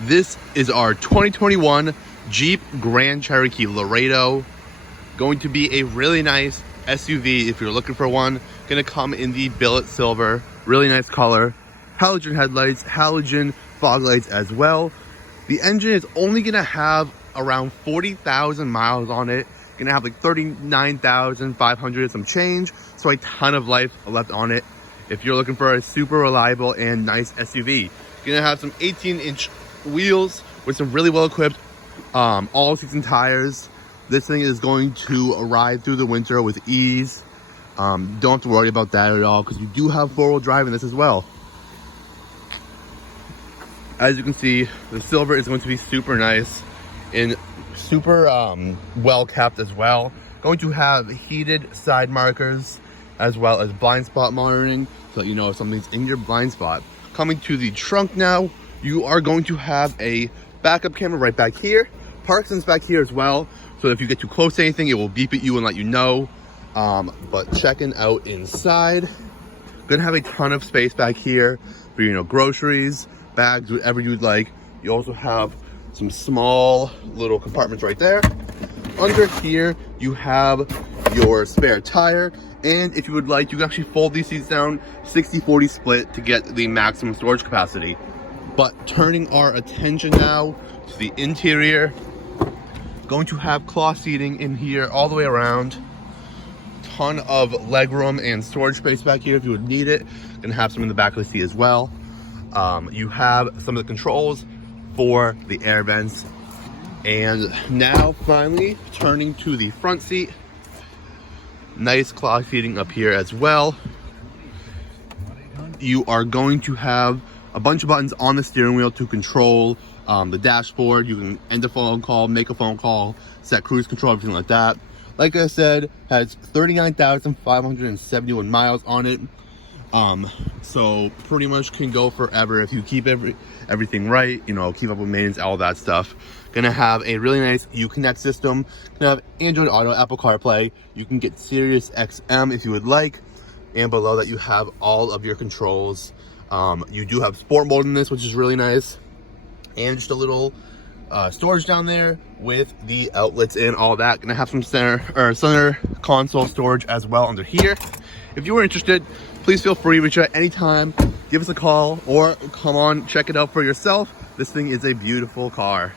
This is our 2021 Jeep Grand Cherokee Laredo. Going to be a really nice SUV if you're looking for one. Gonna come in the billet silver, really nice color. Halogen headlights, halogen fog lights as well. The engine is only gonna have around 40,000 miles on it. Gonna have like 39,500 some change, so a ton of life left on it. If you're looking for a super reliable and nice SUV, gonna have some 18-inch wheels with some really well equipped all-season tires. This thing is going to ride through the winter with ease. Don't have to worry about that at all because you do have four-wheel drive in this as well. As you can see, the silver is going to be super nice and super well kept as well. Going to have heated side markers as well as blind spot monitoring so that you know if something's in your blind spot. Coming to the trunk now, you are going to have a backup camera right back here, park sensors back here as well, so if you get too close to anything, it will beep at you and let you know. But checking out inside, gonna have a ton of space back here for, you know, groceries, bags, whatever you'd like. You also have some small little compartments right there. Under here, you have your spare tire, and if you would like, you can actually fold these seats down 60-40 split to get the maximum storage capacity. But turning our attention now to the interior, going to have cloth seating in here all the way around. Ton of legroom and storage space back here if you would need it. Gonna have some in the back of the seat as well. You have some of the controls for the air vents. And now finally turning to the front seat. Nice cloth seating up here as well. You are going to have a bunch of buttons on the steering wheel to control the dashboard. You can end a phone call, make a phone call, set cruise control, everything like that. Like I said, has 39,571 miles on it. So pretty much can go forever if you keep everything right, you know, keep up with maintenance, all that stuff. Gonna have a really nice Uconnect system. Gonna have Android Auto, Apple CarPlay. You can get Sirius XM if you would like. And below that you have all of your controls. You do have sport mode in this, which is really nice. And just a little storage down there with the outlets and all that. Gonna have some center console storage as well under here. If you were interested, please feel free to reach out anytime. Give us a call or come on, check it out for yourself. This thing is a beautiful car.